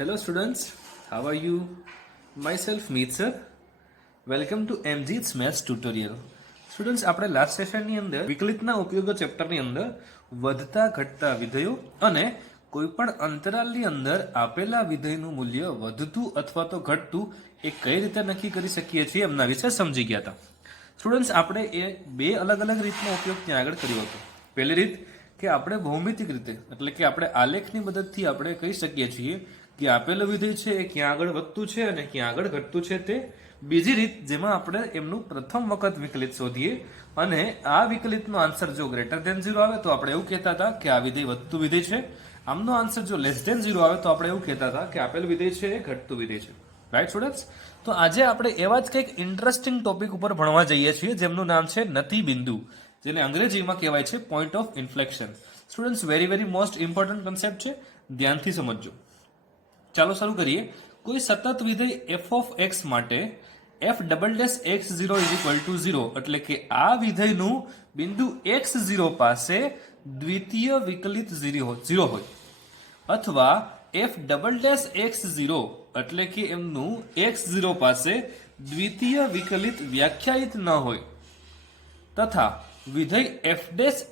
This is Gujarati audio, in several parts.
Hello students, how are you? Myself Meet sir. Welcome to MG's Maths tutorial. Students આપણે લાસ્ટ સેશનની અંદર વિકલિતના ઉપયોગો ચેપ્ટરની અંદર વધતા ઘટતા વિધેયો અને કોઈપણ અંતરાલની અંદર આપેલા વિધેયનું મૂલ્ય વધતું અથવા તો ઘટતું એ કઈ રીતે નક્કી કરી શકીએ છીએ એમના વિશે સમજી ગયા હતા. સ્ટુડન્ટ્સ આપણે એ બે અલગ અલગ રીતનો ઉપયોગ ત્યાં આગળ કર્યો હતો. પહેલી રીત કે આપણે ભૌમિતિક રીતે એટલે કે આપણે આલેખની મદદથી આપણે કહી શકીએ છીએ કે આપેલું વિધેય છે એ ક્યાં આગળ વધતું છે અને ક્યાં આગળ ઘટતું છે તે. બીજી રીત જેમાં આપણે એમનું પ્રથમ વખત વિકલિત શોધીએ અને આ વિકલિતનો આન્સર જો ગ્રેટર ધેન 0 આવે તો આપણે એવું કહેતા હતા કે આ વિધેય વધતું વિધેય છે. આમનો આન્સર જો લેસ ધેન 0 આવે તો આપણે એવું કહેતા હતા કે આપેલું વિધેય છે એ ઘટતું વિધેય છે. Right students? તો આજે આપણે એવા જ કંઈક ઇન્ટરેસ્ટિંગ ટોપિક ઉપર ભણવા જઈએ છીએ જેમનું નામ છે નતિ બિંદુ, જેને અંગ્રેજીમાં કહેવાય છે point of inflection. Students very most important concept છે, ધ્યાનથી સમજજો. ચાલો શરૂ કરીએ. કોઈ સતત વિધેય f of x માટે f double dash x0 is equal to 0 એટલે કે આ વિધેયનું બિંદુ x0 પાસે દ્વિતીય વિકલિત 0 હોય અથવા f ડબલ ડેશ x0 એટલે કે એમનું x0 પાસે દ્વિતીય વિકલિત વ્યાખ્યાયિત ન હોય તથા વિધેય f ડેશ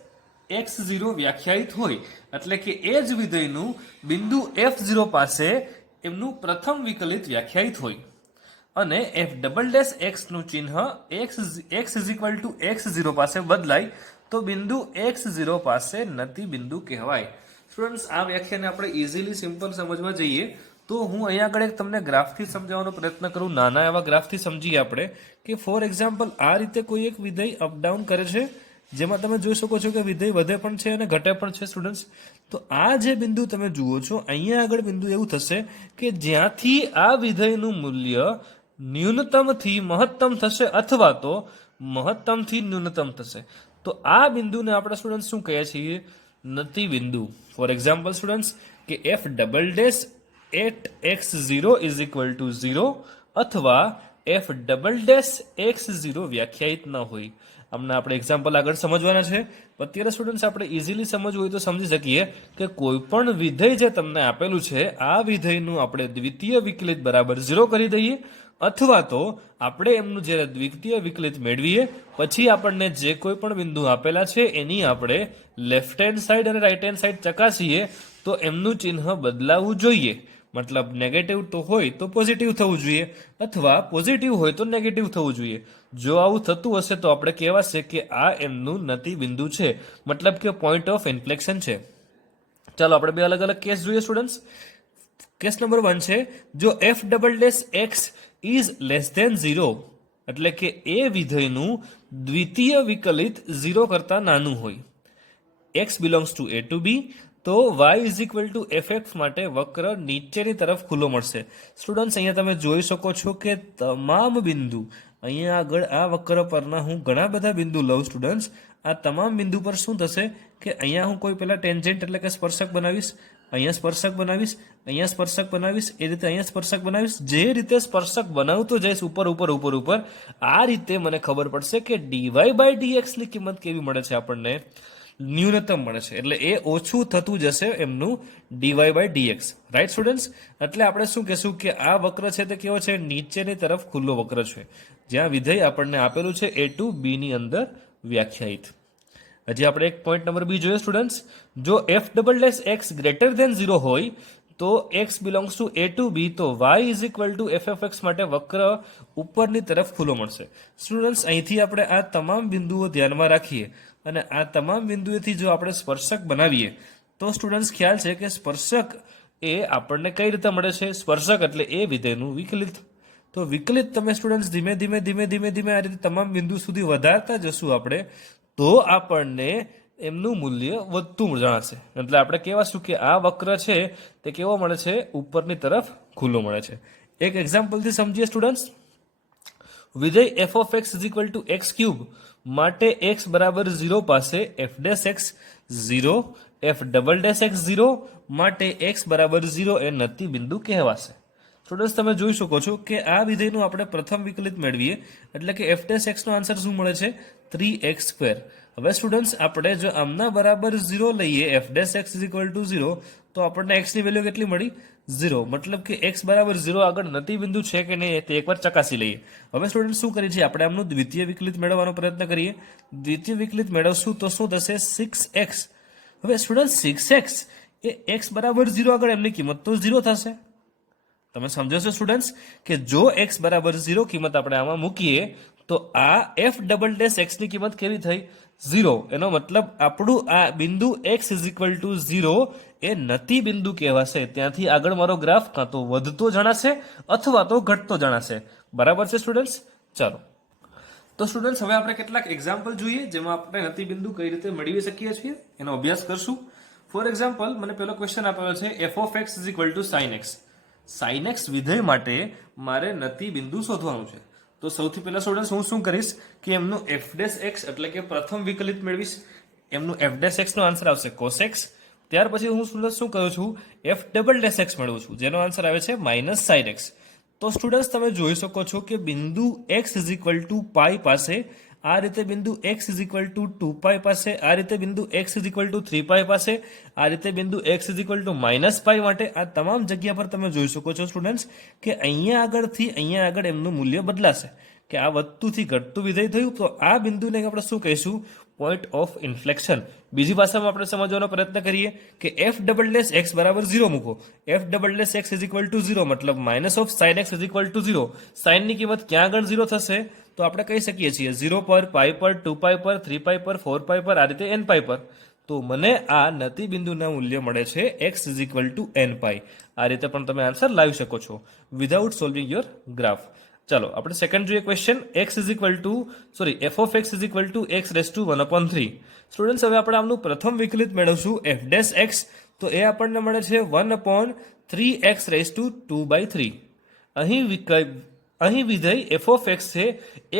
x0 વ્યાખ્યાયિત હોય એટલે કે એ જ વિધેયનું બિંદુ f0 પાસે એમનું પ્રથમ વિકલિત વ્યાખ્યાયિત હોય અને f ડબલ ડેશ x નું ચિહ્ન x is equal two x0 પાસે બદલાય તો બિંદુ x0 પાસે નતિ બિંદુ કહેવાય. સ્ટુડન્ટ્સ, આ વ્યાખ્યાને આપણે ઇઝીલી સિમ્પલ સમજવા જઈએ તો હું અહીંયા આગળ એક તમને ગ્રાફથી સમજાવવાનો પ્રયત્ન કરું. નાના એવા ગ્રાફથી સમજીએ આપણે કે ફોર એક્ઝામ્પલ આ રીતે કોઈ એક વિધેય અપડાઉન કરે છે જેમાં તમે જોઈ શકો છો કે વિધેય વધે પણ છે અને ઘટે પણ છે. સ્ટુડન્ટ્સ, તો આ જે બિંદુ તમે જુઓ છો અહીંયા આગળ બિંદુ એવું થશે કે જ્યાંથી આ વિધેયનું મૂલ્ય ન્યૂનતમથી મહત્તમ થશે અથવા તો મહત્તમથી ન્યૂનતમ થશે તો આ બિંદુને આપણે સ્ટુડન્ટ્સ શું કહીએ છીએ? નતિ બિંદુ. ફોર એક્ઝામ્પલ સ્ટુડન્ટ્સ કે f double dash at x0 is equal to 0 અથવા f ડબલ ડેશ x0 વ્યાખ્યાયિત ન હોય. આમના આપણે એક્ઝામ્પલ આગળ સમજવાના છે. અત્યારે સ્ટુડન્ટ્સ આપણે ઇઝીલી સમજવું હોય તો સમજી શકીએ કે કોઈ પણ વિધેય જે તમને આપેલું છે આ વિધેયનું આપણે દ્વિતીય વિકલિત બરાબર 0 કરી દઈએ અથવા તો આપણે એમનું જ્યારે દ્વિતીય વિકલિત મેળવીએ પછી આપણને જે કોઈ પણ બિંદુ આપેલા છે એની આપણે લેફ્ટ હેન્ડ સાઈડ અને રાઈટ હેન્ડ સાઈડ ચકાસીએ તો એમનું ચિહ્ન બદલાવવું જોઈએ. મતલબ નેગેટિવ તો હોય તો પોઝિટિવ થવું જોઈએ અથવા પોઝિટિવ હોય તો નેગેટિવ થવું જોઈએ. જો આવું થતું હશે તો આપણે કહેવાશે કે આ એમનું નતિ બિંદુ છે, મતલબ કે પોઈન્ટ ઓફ ઇન્ફ્લેક્શન છે. ચાલો આપણે બે અલગ અલગ કેસ જોઈએ સ્ટુડન્ટ્સ. કેસ નંબર 1 છે જો f double dash x is less than 0 એટલે કે એ વિધેયનું દ્વિતીય વિકલિત 0 કરતા નાનું હોય. x belongs to a to b તો y is equal to fx માટે વક્ર નીચેની તરફ ખુલ્લો મળશે. સ્ટુડન્ટ્સ, અહીંયા તમે જોઈ શકો છો કે તમામ બિંદુ અહીંયા આગળ આ વક્ર પરના હું ઘણા બધા બિંદુ લઉં સ્ટુડન્ટ્સ. આ તમામ બિંદુ પર શું થશે કે અહીંયા હું કોઈ પહેલા ટેન્જન્ટ એટલે કે સ્પર્શક બનાવીશ, અહીંયા સ્પર્શક બનાવીશ, અહીંયા સ્પર્શક બનાવીશ, એ રીતે અહીંયા સ્પર્શક બનાવીશ. જે રીતે સ્પર્શક બનાવતો જઈશ ઉપર ઉપર ઉપર ઉપર આ રીતે મને ખબર પડશે કે dy બાય dx ની કિંમત કેવી મળે છે આપણને? ન્યૂનતમ મળે છે. એટલે એ ઓછું થતું જશે એમનું dy by dx. Right students? એટલે આપણે શું કહેશું કે આ વક્ર છે તે કેવો છે? નીચેની તરફ ખુલ્લો વક્ર છે જ્યાં વિધેય આપણને આપેલું છે a ટુ b ની અંદર વ્યાખ્યાયિત. હજી આપણે એક પોઈન્ટ નંબર 2 જોઈએ સ્ટુડન્ટ્સ. જો f double dash x greater than 0 હોય તો x belongs to a to b તો y is equal to f of x માટે વક્ર ઉપરની તરફ ખુલ્લો મળશે. સ્ટુડન્ટ્સ, અહીંથી આપણે આ તમામ બિંદુઓ ધ્યાનમાં રાખીએ અને આ તમામ બિંદુએથી જો આપણે સ્પર્શક બનાવીએ તો સ્ટુડન્ટ્સ ખ્યાલ છે કે સ્પર્શક એ આપણને કઈ રીતે મળે છે? સ્પર્શક એટલે એ વિધેયનું વિકલિત. તો વિકલિત તમે સ્ટુડન્ટ્સ ધીમે ધીમે ધીમે ધીમે ધીમે આ રીતે તમામ બિંદુ સુધી વધારતા જશું આપણે તો આપણને એમનું મૂલ્ય વધતું જણાશે. એટલે આપણે કહેવાશું કે આ વક્ર છે તે કેવો મળે છે? ઉપરની તરફ ખુલ્લો મળે છે. એક એક્ઝામ્પલથી સમજીએ સ્ટુડન્ટ્સ. વિધેય f of x is equal two x cube માટે x બરાબર 0 પાસે f dash x 0, f double dash x 0 માટે x બરાબર 0 એ નતિ બિંદુ કહેવાશે. સ્ટુડન્ટ્સ, તમે જોઈ શકો છો કે આ વિધેયનું આપણે પ્રથમ વિકલિત મેળવીએ એટલે કે f ડેશ x નો આન્સર શું મળે છે? 3x સ્ક્વેર હવે સ્ટુડન્ટ્સ આપણે જો આમના બરાબર 0 લઈએ F dash x is equal to 0 તો આપણને એક્સ ની વેલ્યુ કેટલી મળી 0, મતલબ કે એક્સ બરાબર 0 આગળ નતી બિંદુ છે કે નહીં તે એકવાર ચકાસી લઈએ. હવે સ્ટુડન્ટ શું કરીએ છીએ, આપણે આમનું દ્વિતીય વિકલિત મેળવવાનો પ્રયત્ન કરીએ. દ્વિતીય વિકલિત મેળવશું તો શું થશે 6x. હવે સ્ટુડન્ટ 6x એ x બરાબર 0 આગળ એમની કિંમત તો 0 થશે. તમે સમજો છો સ્ટુડન્ટ્સ કે જો x બરાબર 0 કિંમત આપણે આમાં મૂકીએ તો આ f ડબલ ડેશ x ની કિંમત કેવી થઈ 0. એનો મતલબ આપણું આ બિંદુ x ઇઝ ઇક્વલ ટુ 0 એ નતી બિંદુ કહેવાશે. ત્યાંથી આગળ મારો ગ્રાફ કાં તો વધતો જણાશે અથવા તો ઘટતો જણાશે. બરાબર છે સ્ટુડન્ટ્સ? ચાલો તો સ્ટુડન્ટ્સ હવે આપણે કેટલાક એક્ઝામ્પલ જોઈએ જેમાં આપણે નતી બિંદુ કઈ રીતે મેળવી શકીએ છીએ એનો અભ્યાસ કરશું. ફોર એક્ઝામ્પલ મને પેલો ક્વેશ્ચન આપેલો છે f of x is equal to sin x. sin x વિધેય માટે મારે નતી બિંદુ શોધવાનું છે. તો સૌથી પહેલા સ્ટુડન્ટ્સ હું શું કરીશ કે એમનું f dash x એટલે કે પ્રથમ વિકલિત મેળવીશ. એમનું f dash x નો આન્સર આવશે cos x. ત્યાર પછી હું સ્ટુડન્ટ્સ શું કરું છું f ડબલ ડેશ x મેળવું છું જેનો આન્સર આવે છે માઇનસ sin x. તો સ્ટુડન્ટ્સ તમે જોઈ શકો છો કે બિંદુ x is equal to pi પાસે આ રીતે બિંદુ x ઇઝ ઇક્વલ ટુ 2π પાસે, આ રીતે બિંદુ x ઇઝ ઇક્વલ ટુ 3π પાસે, આ રીતે બિંદુ x ઇઝ ઇક્વલ ટુ -π માટે આ તમામ જગ્યા પર તમે જોઈ શકો છો સ્ટુડન્ટ્સ કે અહીંયા આગળથી અહીંયા આગળ એમનું મૂલ્ય બદલાશે કે આ વધતુંથી ઘટતું વિધેય થયું. તો આ બિંદુને આપણે શું કહીશું પોઈન્ટ ઓફ ઇન્ફ્લેક્શન. બીજી ભાષામાં આપણે સમજવાનો પ્રયત્ન કરીએ કે f ડબલ ડેશ x બરાબર 0 મૂકો. f double dash x is equal to 0 મતલબ minus of sin x is equal to 0. sin ની કિંમત ક્યાં આગળ 0 થશે તો આપણે કહી શકીએ છીએ 0 પર, પાઈ પર, 2π પર, 3π પર, 4π પર, આ રીતે nπ પર. તો મને આ નતી બિંદુના મૂલ્ય મળે છે x is equal two nπ. આ રીતે પણ તમે આન્સર લાવી શકો છો વિધાઉટ સોલ્વિંગ યોર ગ્રાફ. ચાલો આપણે સેકન્ડ જોઈએ question x is equal to f of x is equal two x raise to 1/3. Students હવે આપણે આમનું પ્રથમ વિકલિત મેળવશું f ડેશ x. તો એ આપણને મળે છે 1/3x રેસ ટુ 2/3. અહીં વિધેય f ઓફ x છે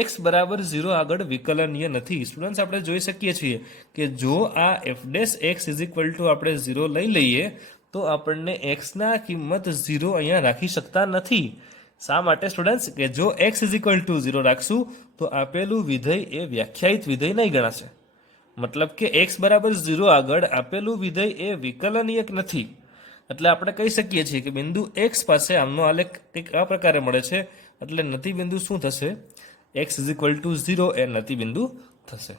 x બરાબર 0 આગળ વિકલનીય નથી. સ્ટુડન્ટ્સ આપણે જોઈ શકીએ છીએ કે જો આ f dash x is equal two આપણે 0 લઈ લઈએ તો આપણને x ના કિંમત 0 અહીંયા રાખી શકતા નથી. શા માટે સ્ટુડન્ટ્સ કે જો x ઇઝ ઇક્વલ ટુ 0 રાખશું તો આપેલું વિધેય એ વ્યાખ્યાયિત વિધેય નહીં ગણાશે. મતલબ કે x બરાબર 0 આગળ આપેલું વિધેય એ વિકલનીય નથી. એટલે આપણે કહી શકીએ છીએ કે બિંદુ x પાસે આમનો આલેખ કંઈક આ પ્રકારે મળે છે. એટલે નતી બિંદુ શું થશે x ઇઝ ઇક્વલ ટુ 0 એ નતી બિંદુ થશે.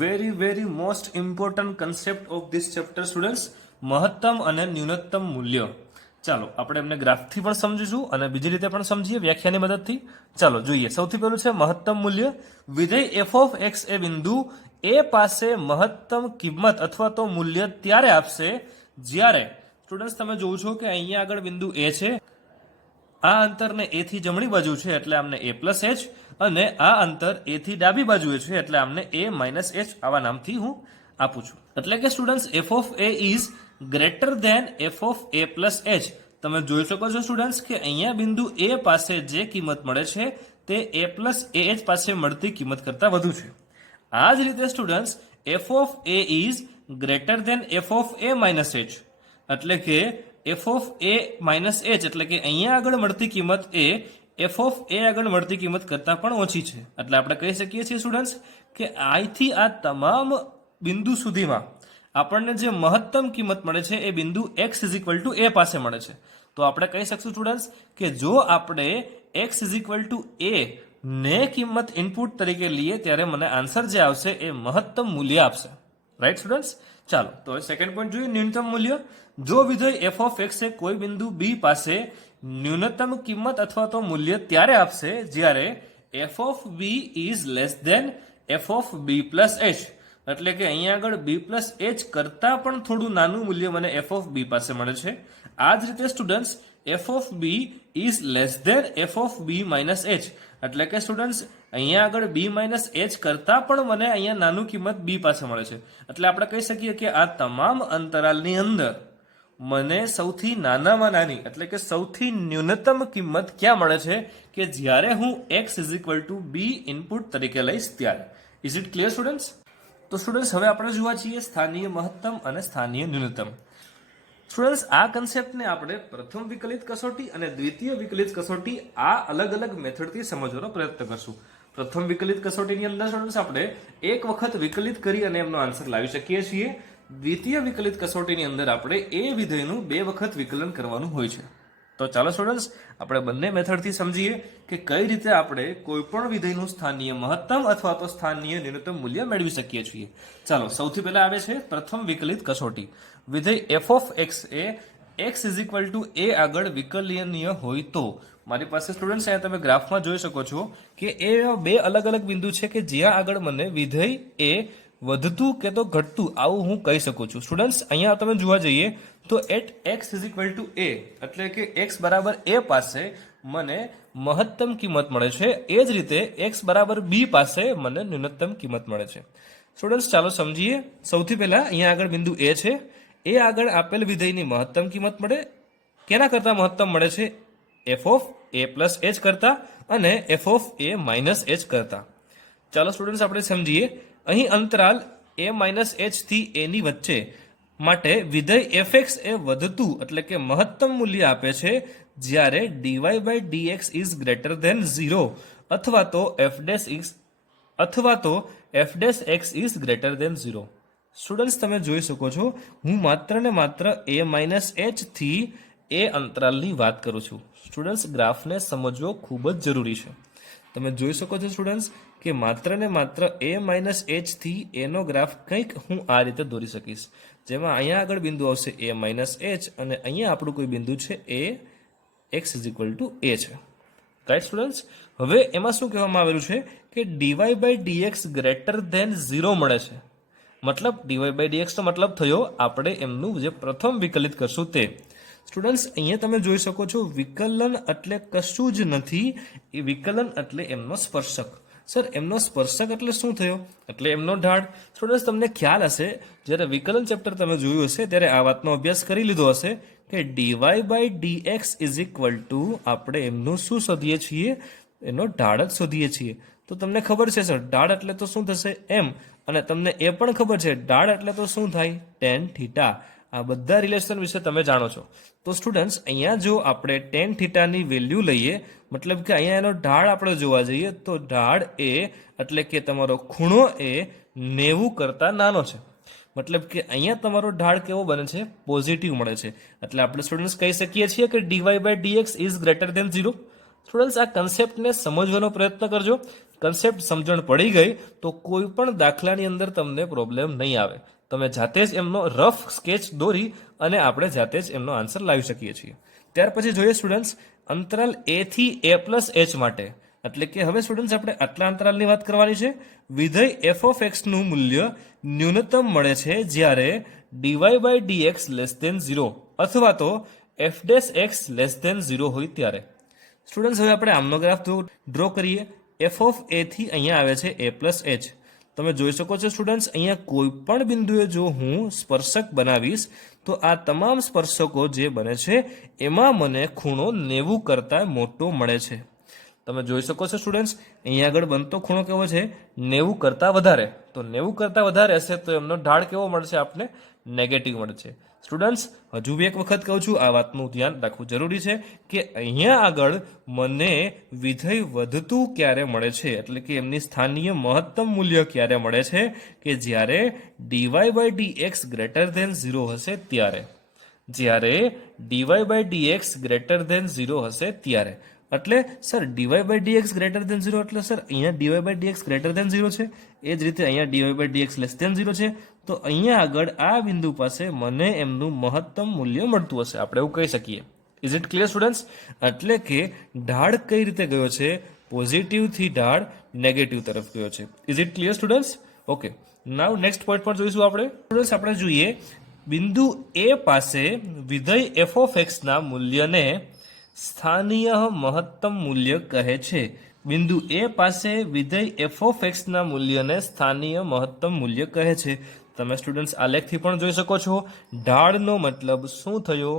Very most important concept of this chapter students, મહત્તમ અને ન્યૂનતમ મૂલ્ય. ચાલો આપણે એમને ગ્રાફથી પણ સમજીશું અને બીજી રીતે પણ સમજીએ વ્યાખ્યાની મદદથી. ચાલો જોઈએ. સૌથી પહેલું છે મહત્તમ મૂલ્ય. વિધેય f ઓફ x એ બિંદુ a પાસે મહત્તમ કિંમત અથવા તો મૂલ્ય ત્યારે આપશે જ્યારે સ્ટુડન્ટ્સ તમે જોવો છો કે અહીંયા આગળ બિંદુ a છે, આ અંતરને a થી જમણી બાજુ છે એટલે આમને a પ્લસ h, અને આ અંતર a થી ડાબી બાજુએ છે એટલે આમને a માઇનસ h આવા નામથી હું આપું છું. એટલે કે students f of a is greater than f of a plus h. તમે જોઈ શકો છો સ્ટુડન્ટ્સ કે અહીંયા બિંદુ a પાસે જે કિંમત મળે છે તે a પ્લસ ah પાસે મળતી કિંમત કરતાં વધુ છે. આ જ રીતે students f of a is greater than f of a minus h. એટલે કે f of a minus h એટલે કે અહીંયા આગળ મળતી કિંમત એ f ઓફ a આગળ મળતી કિંમત કરતાં પણ ઓછી છે. એટલે આપણે કહી શકીએ છીએ સ્ટુડન્ટ્સ કે આથી આ તમામ બિંદુ સુધીમાં આપણને જે મહત્તમ કિંમત મળે છે એ બિંદુ x is equal two a પાસે મળે છે. તો આપણે કહી શકશું સ્ટુડન્ટ્સ કે જો આપણે x is equal two a ને કિંમત ઇનપુટ તરીકે લઈએ ત્યારે મને આન્સર જે આવશે એ મહત્તમ મૂલ્ય આપશે. Right students? ચાલો તો હવે સેકન્ડ પોઈન્ટ જોઈએ ન્યૂનતમ મૂલ્ય. જો વિધેય f ઓફ x એ કોઈ બિંદુ b પાસે ન્યૂનતમ કિંમત અથવા તો મૂલ્ય ત્યારે આપશે જ્યારે f of b is less than f of b plus h. એટલે કે અહીંયા આગળ b પ્લસ h કરતાં પણ થોડું નાનું મૂલ્ય મને f ઓફ b પાસે મળે છે. આ જ રીતે students f of b is less than f of b minus h. એટલે કે સ્ટુડન્ટ્સ અહીંયા આગળ b માઇનસ h કરતાં પણ મને અહીંયા નાનું કિંમત b પાસે મળે છે. એટલે આપણે કહી શકીએ કે આ તમામ અંતરાલની અંદર મને સૌથી નાનામાં નાની એટલે કે સૌથી ન્યૂનતમ કિંમત ક્યાં મળે છે કે જ્યારે હું x is equal two b input તરીકે લઈશ ત્યારે. Is it clear students? તો સ્ટુડન્ટ્સ હવે આપણે જોવા છીએ સ્થાનીય મહત્તમ અને સ્થાનીય ન્યૂનતમ. સ્ટુડન્ટ્સ આ કન્સેપ્ટને આપણે પ્રથમ વિકલિત કસોટી અને દ્વિતીય વિકલિત કસોટી આ અલગ અલગ મેથડથી સમજવાનો પ્રયત્ન કરશું. પ્રથમ વિકલિત કસોટીની અંદર સ્ટુડન્ટ્સ આપણે એક વખત વિકલિત કરી અને એમનો આન્સર લાવી શકીએ છીએ. દ્વિતીય વિકલિત કસોટીની અંદર આપણે એ વિધેયનું 2 વખત વિકલન કરવાનું હોય છે. તો ચાલો સ્ટુડન્ટ્સ આપણે બંને મેથડથી સમજીએ કે કઈ રીતે આપણે કોઈ પણ વિધેયનું સ્થાનીય મહત્તમ અથવા તો સ્થાનીય ન્યૂનતમ મૂલ્ય મેળવી શકીએ છીએ. ચાલો સૌથી પહેલા આવે છે પ્રથમ વિકલિત કસોટી. વિધેય f of x A x a આગળ વિકલનીય હોય તો મારી પાસે સ્ટુડન્ટ્સ અહીંયા તમે ગ્રાફમાં જોઈ શકો છો કે એ 2 અલગ અલગ બિંદુ છે કે જ્યાં આગળ મને વિધેય એ વધતું કે તો ઘટતું આવું હું કહી શકું છું. સ્ટુડન્ટ્સ અહીંયા તમે જોવા જઈએ તો એટ x a એટલે કે x બરાબર a પાસે મને મહત્તમ કિંમત મળે છે, એ જ રીતે x બરાબર b પાસે મને ન્યૂનતમ કિંમત મળે છે. સ્ટુડન્ટ્સ ચાલો સમજીએ. સૌથી પહેલા અહીંયા આગળ બિંદુ a છે, એ આગળ આપેલ વિધેયની મહત્તમ કિંમત મળે. કેના કરતા મહત્તમ મળે છે? f of a plus h કરતા અને f of a minus h કરતા. ચાલો સ્ટુડન્ટ્સ આપણે સમજીએ. અહીં અંતરાલ a minus h થી a ની વચ્ચે માટે વિધેય fx એ વધતું એટલે કે મહત્તમ મૂલ્ય આપે છે જ્યારે dy by dx is greater than 0 અથવા તો f dash x is greater than 0. Students તમે જોઈ શકો છો હું માત્ર ને માત્ર a minus h થી એ અંતરાલની વાત કરું છું. સ્ટુડન્ટ્સ ગ્રાફને સમજવો ખૂબ જ જરૂરી છે. તમે જોઈ શકો છો સ્ટુડન્ટ્સ કે માત્ર ને માત્ર a minus h થી એનો ગ્રાફ કંઈક હું આ રીતે દોરી શકીશ, જેમાં અહીંયા આગળ બિંદુ આવશે a minus h અને અહીંયા આપણું કોઈ બિંદુ છે એ x is equal to a છે. Right students? હવે એમાં શું કહેવામાં આવેલું છે કે dy by dx greater than 0 મળે છે. મતલબ dy by dx નો મતલબ થયો આપણે એમનું જે પ્રથમ વિકલિત કરશું તે. સ્ટુડન્ટ્સ અહીંયા તમે જોઈ શકો છો વિકલન એટલે કશું જ નથી, એ વિકલન એટલે એમનો સ્પર્શક. સર એમનો સ્પર્શક એટલે શું થયો? એટલે એમનો ઢાળ. સ્ટુડન્ટ્સ તમને ખ્યાલ હશે જ્યારે વિકલન ચેપ્ટર તમે જોયું હશે ત્યારે આ વાતનો અભ્યાસ કરી લીધો હશે કે dy by dx is equal to આપણે એમનું શું શોધીએ છીએ? એનો ઢાળ જ શોધીએ છીએ. તો તમને ખબર છે સર ઢાળ એટલે તો શું થશે? એમ. અને તમને એ પણ ખબર છે ઢાળ એટલે તો શું થાય? tan theta. આ બધા રિલેશન વિશે તમે જાણો છો. તો સ્ટુડન્ટ્સ અહીંયા જો આપણે tan થીટાની વેલ્યુ લઈએ, મતલબ કે અહીંયા એનો ઢાળ આપણે જોવા જઈએ તો ઢાળ એ એટલે કે તમારો ખૂણો એ 90 કરતાં નાનો છે. મતલબ કે અહીંયા તમારો ઢાળ કેવો બને છે? પોઝિટિવ મળે છે. એટલે આપણે સ્ટુડન્ટ્સ કહી શકીએ છીએ કે dy by dx is greater than 0. Students આ કન્સેપ્ટને સમજવાનો પ્રયત્ન કરજો. કન્સેપ્ટ સમજણ પડી ગઈ તો કોઈ પણ દાખલાની અંદર તમને પ્રોબ્લેમ નહીં આવે. તમે જાતે જ એમનો રફ સ્કેચ દોરી અને આપણે જાતે જ એમનો આન્સર લાવી શકીએ છીએ. ત્યાર પછી જોઈએ સ્ટુડન્ટ્સ અંતરાલ a થી a plus h માટે. એટલે કે હવે સ્ટુડન્ટ્સ આપણે આટલા અંતરાલની વાત કરવાની છે. વિધેય f of x નું મૂલ્ય ન્યૂનતમ મળે છે જ્યારે dy by dx less than 0 અથવા તો f dash x less than 0 હોય ત્યારે. સ્ટુડન્ટ્સ હવે આપણે આમનો ગ્રાફ ડ્રો કરીએ. f of a થી અહીંયા આવે છે a plus h. તમે જોઈ શકો છો સ્ટુડન્ટ્સ અહીંયા કોઈ પણ બિંદુએ જો હું સ્પર્શક બનાવીશ તો આ તમામ સ્પર્શકો જે બને છે એમાં મને ખૂણો 90 કરતાં મોટો મળે છે. તમે જોઈ શકો છો સ્ટુડન્ટ્સ અહીંયા આગળ બનતો ખૂણો કેવો છે? 90 કરતાં વધારે. તો 90 કરતાં વધારે હશે તો એમનો ઢાળ કેવો મળશે? આપને નેગેટિવ મળશે. સ્ટુડન્ટ્સ હજુ બી એક વખત કહું છું, આ વાતનું ધ્યાન રાખવું જરૂરી છે કે અહીંયા આગળ મને વિધેય વધતું ક્યારે મળે છે એટલે કે એમની સ્થાનીય મહત્તમ મૂલ્ય ક્યારે મળે છે કે જ્યારે dy by dx greater than 0 હશે ત્યારે. જ્યારે dy by dx greater than 0 હશે ત્યારે. એટલે sir dy by dx greater than 0 એટલે સર અહીંયા dy by dx greater than 0 છે, એ જ રીતે અહીંયા dy by dx less than 0 છે. તો અહીંયા આગળ આ બિંદુ પાસે મને એમનું મહત્તમ મૂલ્ય મળતું હશે, આપણે એવું કહી શકીએ. Is it clear students? એટલે કે ઢાળ કઈ રીતે ગયો છે? પોઝિટિવ થી ઢાળ નેગેટિવ તરફ ગયો છે. Is it clear students? Okay, now next point પર જોઈશું આપણે. સ્ટુડન્ટ્સ આપણે જોઈએ બિંદુ a પાસે વિધેય f of x ના મૂલ્યને સ્થાનીય મહત્તમ મૂલ્ય કહે છે. બિંદુ a પાસે વિધેય f of x ના મૂલ્યને સ્થાનીય મહત્તમ મૂલ્ય કહે છે. તમે સ્ટુડન્ટ્સ આલેખથી પણ જોઈ શકો છો ઢાળનો મતલબ શું થયો?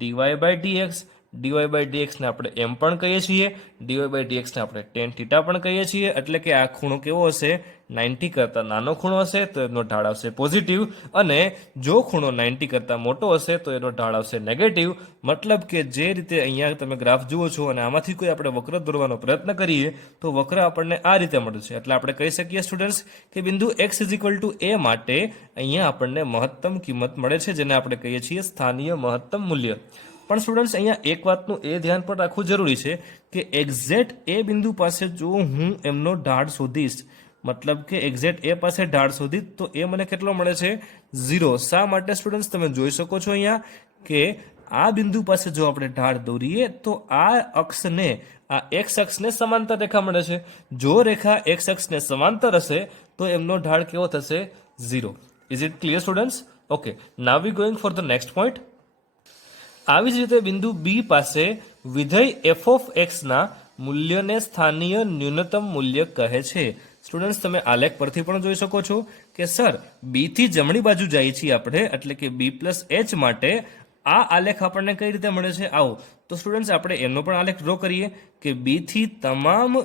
dy by dx. dy by dx ને આપણે m પણ કહીએ છીએ, dy બાય dx ને આપણે tan થીટા પણ કહીએ છીએ, એટલે કે આ ખૂણો કેવો હશે, 90 કરતાં નાનો ખૂણો હશે તો એનો ઢાળ આવશે પોઝિટિવ, અને જો ખૂણો 90 કરતાં મોટો હશે તો એનો ઢાળ આવશે નેગેટિવ. મતલબ કે જે રીતે અહીંયા તમે ગ્રાફ જુઓ છો અને આમાંથી કોઈ આપણે વક્ર દોરવાનો પ્રયત્ન કરીએ તો વક્ર આપણને આ રીતે મળે છે. એટલે આપણે કહી શકીએ સ્ટુડન્ટ્સ કે બિંદુ x a માટે અહીંયા આપણને મહત્તમ કિંમત મળે છે, જેને આપણે કહીએ છીએ સ્થાનીય મહત્તમ મૂલ્ય. પણ સ્ટુડન્ટ્સ અહીંયા એક વાતનું એ ધ્યાન પણ રાખવું જરૂરી છે કે એક્ઝેક્ટ એ બિંદુ પાસે જો હું એમનો ઢાળ શોધીશ, મતલબ કે એક્ઝેક્ટ એ પાસે ઢાળ શોધી તો એ મને કેટલો મળે છે, 0. શા માટે સ્ટુડન્ટ્સ? તમે જોઈ શકો છો અહીંયા કે આ બિંદુ પાસે જો આપણે ઢાળ દોરીએ તો આ અક્ષને, આ એક્સ અક્ષને સમાંતર રેખા મળે છે. જો રેખા એક્સ અક્ષને સમાંતર હશે તો એમનો ઢાળ કેવો થશે, 0. Is it clear students? Okay, now V going for the next point. આવી જ રીતે બિંદુ બી પાસે વિધેય એફ ઓફ એક્સના મૂલ્યને સ્થાનીય ન્યૂનતમ મૂલ્ય કહે છે. સ્ટુડન્ટ્સ તમે આલેખ પરથી પણ જોઈ શકો છો કે સર બી થી જમણી બાજુ જઈએ છીએ આપણે, એટલે કે બી પ્લસ એચ માટે આ આલેખ આપણને કઈ રીતે મળે છે, આવો. તો સ્ટુડન્ટ્સ આપણે એમનો પણ આલેખ ડ્રો કરીએ કે બી થી તમામ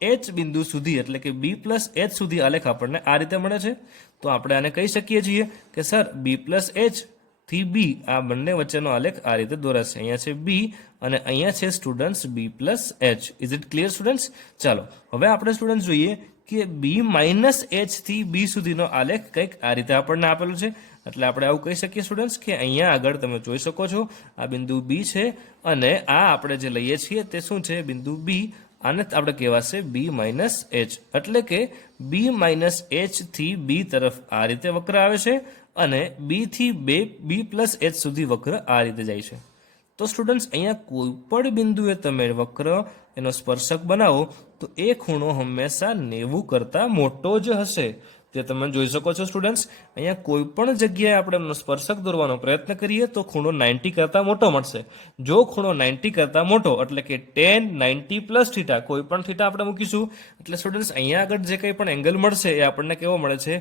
એચ બિંદુ સુધી, એટલે કે બી પ્લસ એચ સુધી આલેખ આપણને આ રીતે મળે છે. તો આપણે આને કહી શકીએ છીએ કે સર બી પ્લસ એચ થી બી આ બંને વચ્ચેનો આલેખ આ રીતે દોરાશે. અહીંયા છે બી અને અહીંયા છે students B plus H. Is it clear students? ચાલો હવે આપણે સ્ટુડન્ટ જોઈએ કે બી માઇનસ એચ થી બી સુધીનો આલેખ કંઈક આ રીતે આપણને આપેલું છે. એટલે આપણે આવું કહી શકીએ સ્ટુડન્ટ્સ કે અહીંયા આગળ તમે જોઈ શકો છો આ બિંદુ બી છે અને આ આપણે જે લઈએ છીએ તે શું છે, બિંદુ બી. આને આપણે કહેવાશે બી માઇનસ એચ. એટલે કે બી માઇનસ એચ થી બી તરફ આ રીતે વક્ર આવે છે અને બી થી બી પ્લસ એચ સુધી વક્ર આ રીતે જાય છે. તો સ્ટુડન્ટ્સ અહીંયા કોઈ પણ બિંદુએ તમે વક્ર એનો સ્પર્શક બનાવો તો એ ખૂણો હંમેશા 90 કરતાં મોટો જ હશે. તે તમે જોઈ શકો છો સ્ટુડન્ટ્સ, અહીંયા કોઈ પણ જગ્યાએ આપણે એમનો સ્પર્શક દોરવાનો પ્રયત્ન કરીએ તો ખૂણો 90 કરતાં મોટો મળશે. જો ખૂણો 90 કરતાં મોટો એટલે કે tan 90 પ્લસ થીટા, કોઈ પણ થીટા આપણે મૂકીશું એટલે સ્ટુડન્ટ્સ અહીંયા આગળ જે કંઈ પણ એંગલ મળશે એ આપણને કેવો મળે છે,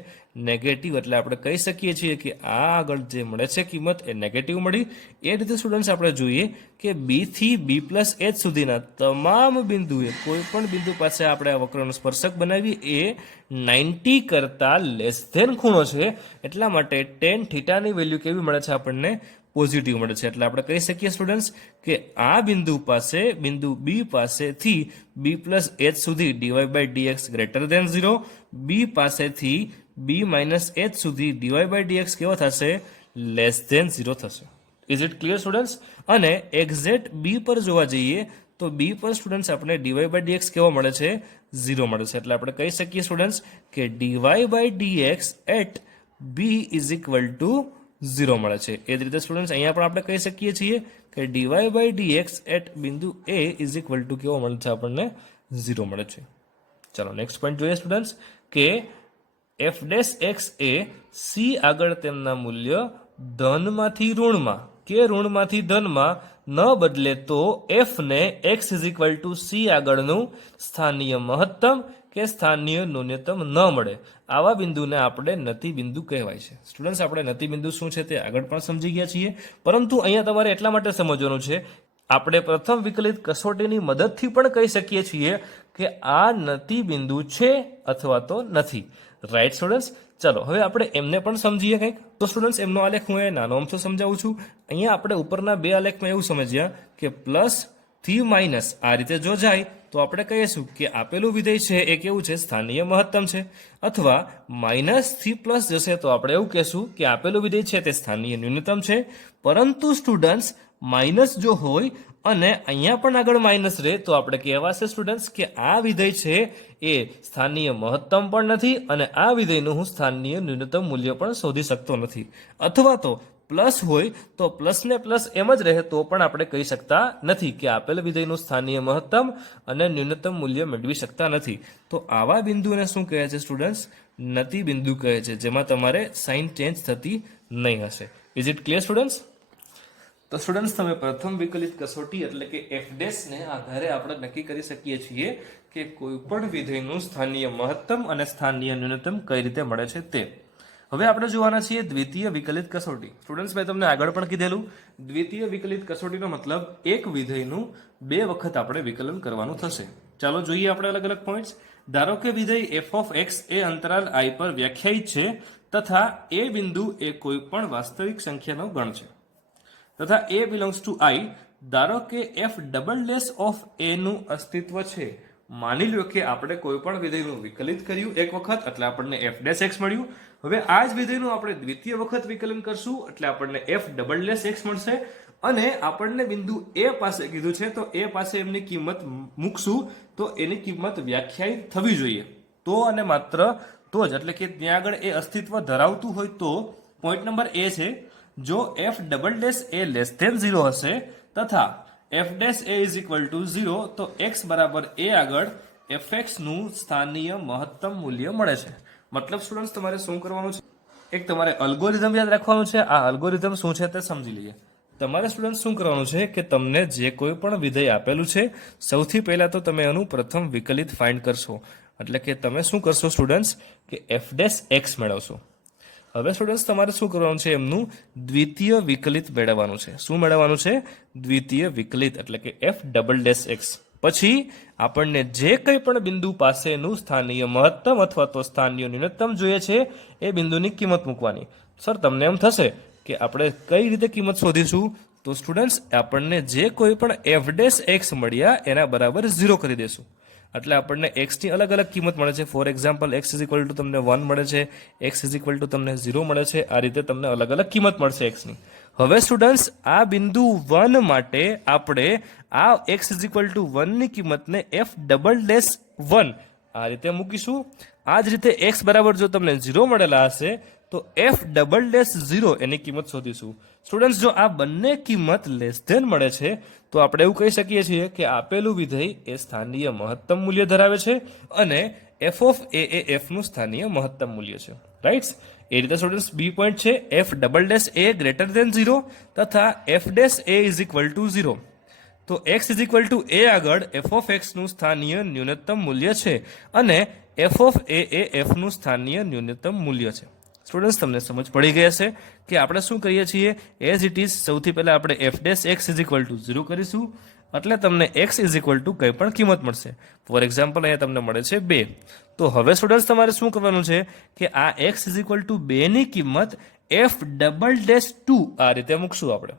નેગેટિવ. એટલે આપણે કહી શકીએ છીએ કે આ આગળ જે મળે છે કિંમત એ નેગેટિવ મળી. એ રીતે સ્ટુડન્ટ્સ આપણે જોઈએ કે બી થી બી પ્લસ એચ સુધીના તમામ બિંદુએ કોઈ પણ બિંદુ પાસે આપણે આ વક્રનો સ્પર્શક બનાવીએ એ 90 કરતાં લેસ ધેન ખૂણો છે. એટલા માટે tan થીટાની વેલ્યુ કેવી મળે છે આપણને, પોઝિટિવ મળે છે. એટલે આપણે કહી શકીએ સ્ટુડન્ટ્સ કે આ બિંદુ પાસે, બિંદુ બી પાસેથી બી પ્લસ એચ સુધી dy by dx greater than 0, B પાસેથી બી માઇનસ એચ સુધી ડીવાય બાય ડીએક્સ કેવો થશે, લેસ ધેન 0 થશે. Is it clear students? અને એક્ઝેક્ટ બી પર જોવા જઈએ તો બી પર સ્ટુડન્ટ્સ આપણે ડીવાય બાય ડીએક્સ કેવો મળે છે, 0 મળે છે. એટલે આપણે કહી શકીએ સ્ટુડન્ટ્સ કે dy by dx at B is equal to 0 મળે છે. એ જ રીતે સ્ટુડન્ટ્સ અહીંયા પણ આપણે કહી શકીએ છીએ કે ડીવાય બાય ડીએક્સ એટ બિંદુ એ ઇઝ ઇક્વલ ટુ કેવો મળે છે આપણને, 0 મળે છે. ચાલો નેક્સ્ટ પોઈન્ટ જોઈએ સ્ટુડન્ટ્સ કે F dash x A C આગળ તેમના મૂલ્ય ધનમાંથી ઋણમાં કે ઋણમાંથી ધનમાં ન બદલે તો એફ ને x is equal two C આગળનું સ્થાનીય મહત્તમ કે સ્થાનીય ન્યૂનતમ ન મળે. આવા બિંદુને આપણે નતિ બિંદુ કહેવાય છે. સ્ટુડન્ટ્સ આપણે નતિ બિંદુ શું છે તે આગળ પણ સમજી ગયા છીએ, પરંતુ અહીંયા તમારે એટલા માટે સમજવાનું છે, આપણે પ્રથમ વિકલિત કસોટીની મદદથી પણ કહી શકીએ છીએ કે આ નતિ બિંદુ છે અથવા તો નથી. Right students? ચલો હવે આપણે એમને પણ સમજીએ કંઈક. તો સ્ટુડન્ટ્સ એમનો આલેખ હું એ નાનો અમથો સમજાવું છું. અહીંયા આપણે ઉપરના બે આલેખમાં એવું સમજ્યા કે પ્લસ થી માઇનસ આ રીતે જો જાય તો આપણે કહીશું કે આપેલું વિધેય છે એ કેવું છે, સ્થાનીય મહત્તમ છે. અથવા માઇનસ થી પ્લસ જશે તો આપણે એવું કહેશું કે આપેલું વિધેય છે તે સ્થાનીય ન્યૂનતમ છે. પરંતુ સ્ટુડન્ટ્સ માઇનસ જો હોય અને અહીંયા પણ આગળ માઇનસ રહે તો આપણે કહેવાશે સ્ટુડન્ટ્સ કે આ વિધેય છે એ સ્થાનીય મહત્તમ પણ નથી અને આ વિધેયનું હું સ્થાનીય ન્યૂનતમ મૂલ્ય પણ શોધી શકતો નથી. અથવા તો પ્લસ હોય તો પ્લસ ને પ્લસ એમ જ રહે તો પણ આપણે કહી શકતા નથી કે આપેલ વિધેયનું સ્થાનીય મહત્તમ અને ન્યૂનતમ મૂલ્ય મેળવી શકતા નથી. તો આવા બિંદુને શું કહે છે સ્ટુડન્ટ્સ? નતિ બિંદુ કહે છે, જેમાં તમારે સાઇન ચેન્જ થતી નહીં હશે. Is it clear students? તો સ્ટુડન્ટ્સ તમે પ્રથમ વિકલિત કસોટી એટલે કે એફ ડેશ ને આધારે આપણે નક્કી કરી શકીએ છીએ કે કોઈ પણ વિધેયનું સ્થાનીય મહત્તમ અને સ્થાનીય ન્યૂનતમ કઈ રીતે મળે છે તે. હવે આપણે જોવાના છીએ દ્વિતીય વિકલિત કસોટી. સ્ટુડન્ટ્સ, મેં તમને આગળ પણ કીધેલું, દ્વિતીય વિકલિત કસોટીનો મતલબ એક વિધેયનું બે વખત આપણે વિકલન કરવાનું થશે. ચાલો જોઈએ આપણે અલગ અલગ પોઈન્ટ્સ. ધારો કે વિધેય એફ ઓફ એક્સ એ અંતરાલ I પર વ્યાખ્યાયિત છે તથા એ બિંદુ એ કોઈ પણ વાસ્તવિક સંખ્યાનો ગણ છે તથા એ બિલોંગ્સ ટુ I. ધારો કે F double dash of A નું અસ્તિત્વ છે. માની લો કે આપણે કોઈ પણ વિધેયનું વિકલિત કર્યું એક વખત એટલે આપણને એફ ડેશ એક્સ મળ્યું. હવે આ જ વિધેયનું આપણે દ્વિતીય વખત વિકલન કરશું એટલે આપણને એફ ડબલ ડેશ એક્સ મળશે અને આપણને બિંદુ એ પાસે કીધું છે તો એ પાસે એમની કિંમત મૂકશું તો એની કિંમત વ્યાખ્યાયિત થવી જોઈએ. તો અને માત્ર તો જ, એટલે કે ત્યાં આગળ એ અસ્તિત્વ ધરાવતું હોય તો. પોઈન્ટ નંબર એ છે, જો એફ ડબલ ડેશ એ લેસ ધેન 0 હશે તથા F dash A is equal to 0 તો એક્સ બરાબર એ આગળ એફ એક્સ નું સ્થાનીય મહત્તમ મૂલ્ય મળે છે. મતલબ સ્ટુડન્ટ્સ, તમારે શું કરવાનું છે, એક તમારે અલ્ગોરિધમ યાદ રાખવાનું છે. આ અલ્ગોરિધમ શું છે તે સમજી લઈએ. તમારે સ્ટુડન્ટ શું કરવાનું છે કે તમને જે કોઈ પણ વિધેય આપેલું છે સૌથી પહેલા તો તમે એનું પ્રથમ વિકલિત ફાઇન્ડ કરશો. એટલે કે તમે શું કરશો સ્ટુડન્ટ્સ કે એફ ડેશ એક્સ મેળવશો. હવે સ્ટુડન્ટ્સ, તમારે શું કરવાનું છે, એમનું દ્વિતીય વિકલિત મેળવવાનું છે. શું મેળવવાનું છે? દ્વિતીય વિકલિત, એટલે કે એફ ડબલ ડેશ એક્સ. પછી આપણને જે કંઈ પણ બિંદુ પાસેનું સ્થાનીય મહત્તમ અથવા તો સ્થાનીય ન્યૂનતમ જોઈએ છે એ બિંદુની કિંમત મૂકવાની. સર, તમને એમ થશે કે આપણે કઈ રીતે કિંમત શોધીશું? તો સ્ટુડન્ટ્સ, આપણને જે કોઈ પણ એફ ડેશ એક્સ મળ્યા એના બરાબર 0 કરી દેશું. એટલે આપણને એક્સ ની અલગ અલગ કિંમત મળે છે. For example, x is equal two તમને 1 મળે છે, એક્સ ઇઝ ઇક્વલ ટુ તમને 0 મળે છે. આ રીતે તમને અલગ અલગ કિંમત મળશે એક્સની. હવે સ્ટુડન્ટ્સ, આ બિંદુ 1 માટે આપણે આ એક્સ ઇઝ ઇક્વલ ટુ 1 ની કિંમતને એફ ડબલ ડેશ 1 આ રીતે મૂકીશું. આ જ રીતે એક્સ બરાબર જો તમને 0 મળેલા હશે તો એફ ડબલ ડેશ 0 એની કિંમત શોધીશું. સ્ટુડન્ટ્સ, જો આ બંને કિંમત લેસ ધેન મળે છે તો આપણે એવું કહી શકીએ છીએ કે આપેલું વિધેય એ સ્થાનીય મહત્તમ મૂલ્ય ધરાવે છે અને એફ ઓફ એ એફ નું સ્થાનીય મહત્તમ મૂલ્ય છે. રાઈટ? એ રીતે સ્ટુડન્ટ્સ, બી પોઈન્ટ છે એફ ડબલ ડેશ એ ગ્રેટર ધેન 0 તથા F dash A is equal to 0. તો એક્સ ઇઝ ઇક્વલ ટુ એ આગળ એફ ઓફ એક્સ નું સ્થાનીય ન્યૂનતમ મૂલ્ય છે અને એફ ઓફ એ એફ નું સ્થાનીય ન્યૂનતમ મૂલ્ય છે. સ્ટુડન્ટ્સ, તમને સમજ પડી ગઈ હશે કે આપણે શું કરીએ છીએ. એઝ ઇટ ઇઝ સૌથી પહેલા આપણે F dash x is equal to 0 કરીશું એટલે તમને એક્સ ઇઝ ઇક્વલ ટુ કંઈ પણ કિંમત મળશે. ફોર એક્ઝામ્પલ, અહીંયા તમને મળે છે 2. તો હવે સ્ટુડન્ટ્સ, તમારે શું કરવાનું છે કે આ એક્સ ઇઝ ઇક્વલ ટુ 2 ની કિંમત એફ ડબલ ડેશ 2 આ રીતે મૂકશું આપણે.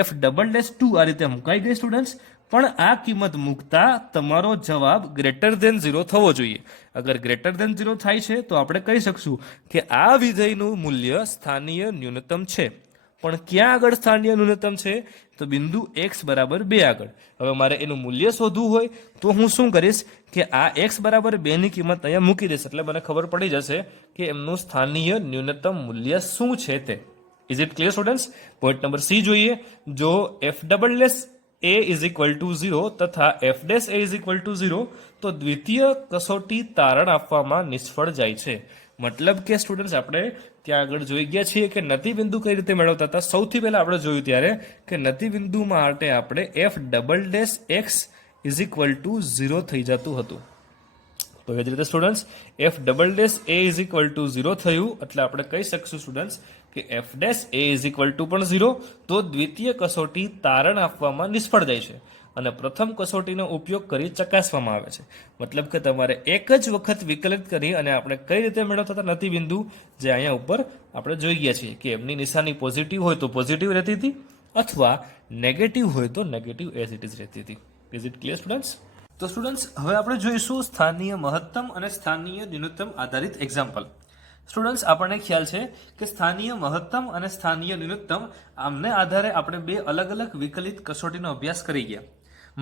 એફ ડબલ ડેશ 2 આ રીતે મુકાઈ ગઈ સ્ટુડન્ટ્સ. પણ આ કિંમત મૂકતા તમારો જવાબ ગ્રેટર ધેન 0 થવો જોઈએ. અગર ગ્રેટર ધેન 0 થાય છે તો આપણે કહી શકશું કે આ વિધેયનું મૂલ્ય સ્થાનીય ન્યૂનતમ છે. પણ ક્યાં આગળ સ્થાનીય ન્યૂનતમ છે? તો બિંદુ x બરાબર 2 આગળ. હવે મારે એનું મૂલ્ય શોધવું હોય તો હું શું કરીશ કે આ x બરાબર 2 ની કિંમત અહીંયા મૂકી દઈશ એટલે મને ખબર પડી જશે કે એમનું સ્થાનીય ન્યૂનતમ મૂલ્ય શું છે તે. Is it clear students? Point number C જોઈએ. જો F double dash a is equal to 0 તથા F dash a is equal to 0 તો દ્વિતીય કસોટી તારણ આપવામાં નિષ્ફળ જાય છે. મતલબ કે સ્ટુડન્ટ્સ, આપણે ત્યાં આગળ જોઈ ગયા છીએ કે નતિ બિંદુ કઈ રીતે મેળવતા હતા. સૌથી પહેલા આપણે જોયું ત્યારે કે નતિ બિંદુ માટે આપણે F double dash x is equal to 0 થઈ જતું હતું. તો એ જ રીતે students, F double dash A is equal to 0 થયું એટલે આપણે કહી શકશું સ્ટુડન્ટ્સ કે F dash A is equal two પણ 0. તો દ્વિતીય કસોટી તારણ આપવામાં નિષ્ફળ જાય છે અને પ્રથમ કસોટીનો ઉપયોગ કરી ચકાસવામાં આવે છે. મતલબ કે તમારે એક જ વખત વિકલિત કરી અને આપણે કઈ રીતે મેળવતા હતા નતિ બિંદુ, જે અહીંયા ઉપર આપણે જોઈ ગયા છીએ કે એમની નિશાની પોઝિટિવ હોય તો પોઝિટિવ રહેતી હતી અથવા નેગેટિવ હોય તો નેગેટિવ એઝ ઇટ ઇઝ રહેતી હતી. Is it clear students? તો સ્ટુડન્ટ્સ, હવે આપણે જોઈશું સ્થાનીય મહત્તમ અને સ્થાનીય ન્યૂનતમ આધારિત એક્ઝામ્પલ. સ્ટુડન્ટ્સ, આપણને ખ્યાલ છે કે સ્થાનીય મહત્તમ અને સ્થાનીય ન્યૂનતમ આમને આધારે આપણે બે અલગ અલગ વિકલિત કસોટીનો અભ્યાસ કરી ગયા.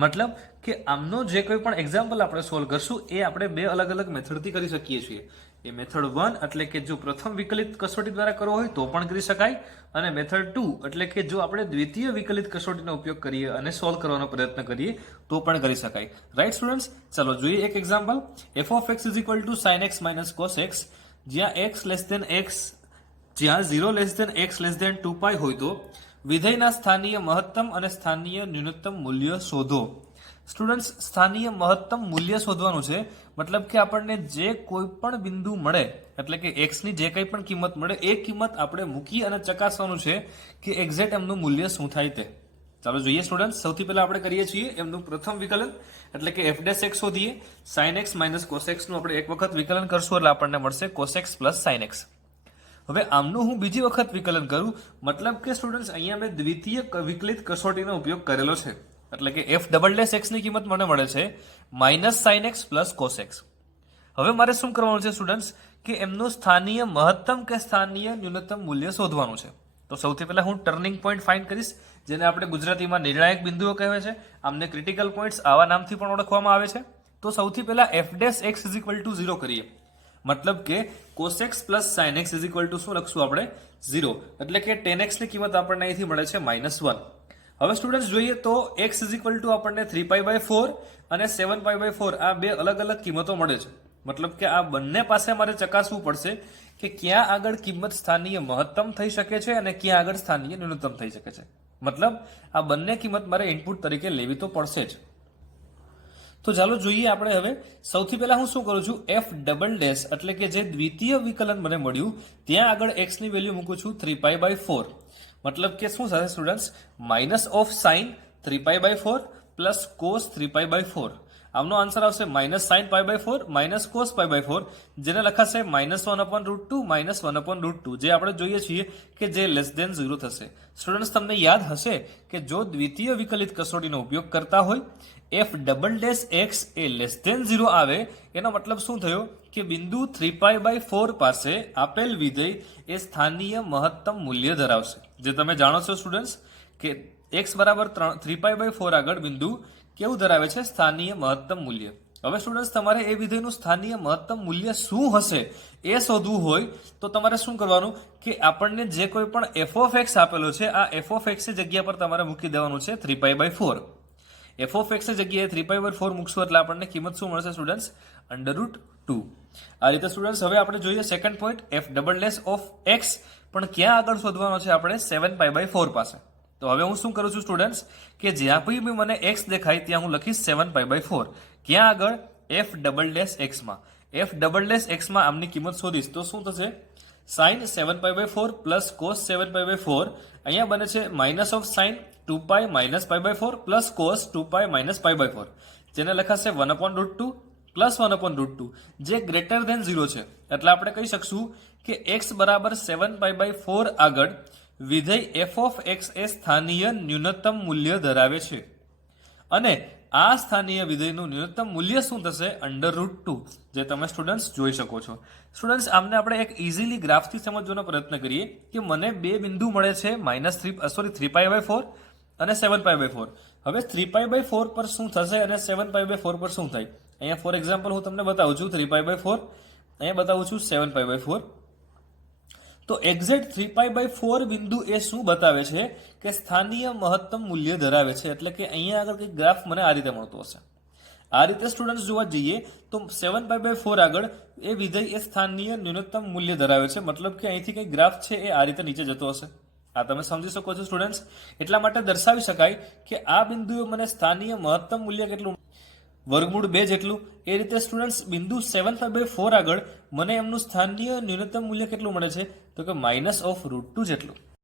મતલબ કે આમનો જે કોઈ પણ એક્ઝામ્પલ આપણે સોલ્વ કરશું એ આપણે બે અલગ અલગ મેથડથી કરી શકીએ છીએ. એ મેથડ 1 એટલે કે જો પ્રથમ વિકલિત કસોટી દ્વારા કરવો હોય તો પણ કરી શકાય અને મેથડ 2 એટલે કે જો આપણે દ્વિતીય વિકલિત કસોટીનો ઉપયોગ કરીએ અને સોલ્વ કરવાનો પ્રયત્ન કરીએ તો પણ કરી શકાય. Right students? ચાલો જોઈએ એક example. F of x is equal to sine x minus cos x જ્યાં x લેસ ધેન x જ્યાં 0 less than x less than 2π હોય તો વિધેયના સ્થાનીય મહત્તમ અને સ્થાનીય ન્યૂનતમ મૂલ્ય શોધો. સ્ટુડન્ટ્સ સ્થાનીય મહત્તમ મૂલ્ય શોધવાનું છે, મતલબ કે આપણને જે કોઈ પણ બિંદુ મળે એટલે કે x ની જે કંઈ પણ કિંમત મળે એ કિંમત આપણે મૂકી અને ચકાસવાનું છે કે એક્ઝેક્ટ એમનું મૂલ્ય શું થાય તે. ચાલો જોઈએ સ્ટુડન્ટ્સ, સૌથી પહેલા આપણે કરીએ છીએ એમનું પ્રથમ વિકલન એટલે કે f' શોધીએ. sin x minus cos x નું આપણે એક વખત વિકલન કરશું એટલે આપણને મળશે cos x plus sin x. હવે આમનું હું બીજી વખત વિકલન કરું, મતલબ કે સ્ટુડન્ટ્સ અહીંયા મેં દ્વિતીય વિકલિત કસોટીનો ઉપયોગ કરેલો છે એટલે કે f' ની કિંમત મને મળે છે minus sin x plus cos x. હવે મારે શું કરવાનું છે સ્ટુડન્ટ્સ કે એમનું સ્થાનીય મહત્તમ કે સ્થાનીય ન્યૂનતમ મૂલ્ય શોધવાનું છે. તો સૌથી પહેલા હું ટર્નિંગ પોઈન્ટ ફાઇન્ડ કરીશ, જેને આપણે ગુજરાતીમાં નિર્ણાયક બિંદુઓ કહે છે. આમને ક્રિટિકલ પોઈન્ટ્સ આવા નામથી પણ ઓળખવામાં આવે છે. તો સૌથી પહેલા f' 0 કરીએ, મતલબ કે cos x plus sin x શું લખશું આપણે 0, એટલે કે tan x ની કિંમત આપણને અહીંથી મળે છે -1. હવે સ્ટુડન્ટ્સ જોઈએ તો x આપણને 3π/4 અને 7π/4 આ બે અલગ અલગ કિંમતો મળે છે. મતલબ કે આ બંને પાસે મારે ચકાસવું પડશે કે ક્યાં આગળ કિંમત સ્થાનીય મહત્તમ થઈ શકે છે અને ક્યાં આગળ સ્થાનીય ન્યૂનતમ થઈ શકે છે. મતલબ આ બંને કિંમત મારે ઇનપુટ તરીકે લેવી તો પડશે જ. તો ચાલો જોઈએ આપણે હવે. સૌથી પહેલા હું શું કરું છું, f' એટલે કે જે દ્વિતીય વિકલન મને મળ્યું ત્યાં આગળ x ની વેલ્યુ મૂકું છું 3π/4. મતલબ કે શું થશે students, minus of sine 3π/4 plus cos 3π/4. આમનો આન્સર આવશે -sin π/4 માઇનસ cos π/4, જેને લખાશે -1/√2 -1/√2, જે આપણે જોઈએ છીએ કે જે લેસ ધેન 0 થશે. સ્ટુડન્ટ્સ તમને યાદ હશે કે જો દ્વિતીય વિકલિત કસોટીનો ઉપયોગ કરતા હોય f'(x) એ લેસ ધેન 0 આવે, એનો મતલબ શું થયો કે બિંદુ 3π/4 પાસે આપેલ વિધેય એ સ્થાનીય મહત્તમ મૂલ્ય ધરાવશે. જે તમે જાણો છો સ્ટુડન્ટ્સ કે x બરાબર 3π/4 આગળ બિંદુ કેવું ધરાવે છે, સ્થાનીય મહત્તમ મૂલ્ય. હવે સ્ટુડન્ટ્સ તમારે એ વિધેયનું સ્થાનીય મહત્તમ મૂલ્ય શું હશે એ શોધવું હોય તો તમારે શું કરવાનું કે આપણને જે કોઈ પણ f(x) આપેલો છે આ f(x) ની જગ્યા પર તમારે મૂકી દેવાનું છે 3π/4. f(x) ની જગ્યાએ 3π/4 મૂકશું એટલે આપણને કિંમત શું મળશે સ્ટુડન્ટ્સ, √2. આ રીતે સ્ટુડન્ટ્સ હવે આપણે જોઈએ સેકન્ડ પોઈન્ટ, f'(x) પણ ક્યાં આગળ શોધવાનો છે આપણે 7π/4 પાસે. તો હવે હું શું કરું છું સ્ટુડન્ટ્સ કે જ્યાં બી મને x દેખાય ત્યાં હું લખીશ 7π/4. ક્યાં આગળ, f'(x) માં. f'(x) માં આમની કિંમત શોધીશ તો શું થશે, sin 7π/4 પ્લસ cos 7π/4. અહીંયા બને છે minus of sine 2π - π/4 plus cos 2π - π/4, જેને લખાશે 1/√2 પ્લસ 1/√2, જે ગ્રેટર ધેન 0 છે. એટલે આપણે કહી શકશું કે x બરાબર 7π/4 આગળ વિધેય f(x) એ સ્થાનીય ન્યૂનતમ મૂલ્ય ધરાવે છે. અને આ સ્થાનીય વિધેયનું ન્યૂનતમ મૂલ્ય શું થશે, √2, જે તમે સ્ટુડન્ટ્સ જોઈ શકો છો. સ્ટુડન્ટ્સ આમને આપણે એક ઇઝીલી ગ્રાફથી સમજવાનો પ્રયત્ન કરીએ કે મને બે બિંદુ મળે છે 3π/4 અને 7π/4. હવે 3π/4 પર શું થશે અને 7π/4 પર શું થાય, અહીંયા ફોર એક્ઝામ્પલ હું તમને બતાવું છું 3π/4, અહીંયા બતાવું છું 7π/4. તો એક્ઝેક્ટ 3π/4 બિંદુ એ શું બતાવે છે કે સ્થાનીય મહત્તમ મૂલ્ય ધરાવે છે. એટલે કે અહીંયા આગળ કંઈક ગ્રાફ મને આ રીતે મળતો હશે. આ રીતે સ્ટુડન્ટ્સ જોવા જઈએ તો 7π/4 આગળ એ વિધેય એ સ્થાનીય ન્યૂનતમ મૂલ્ય ધરાવે છે. મતલબ કે અહીંથી કંઈક ગ્રાફ છે એ આ રીતે નીચે જતો હશે. આ તમે સમજી શકો છો સ્ટુડન્ટ્સ. એટલા માટે દર્શાવી શકાય કે આ બિંદુએ મને સ્થાનીય મહત્તમ મૂલ્ય કેટલું, √2 જેટલું. એ રીતે સ્ટુડન્ટ્સ બિંદુ 7π/4 આગળ મને એમનું સ્થાનીય ન્યૂનતમ મૂલ્ય કેટલું મળે છે તો કે -√2 જેટલું.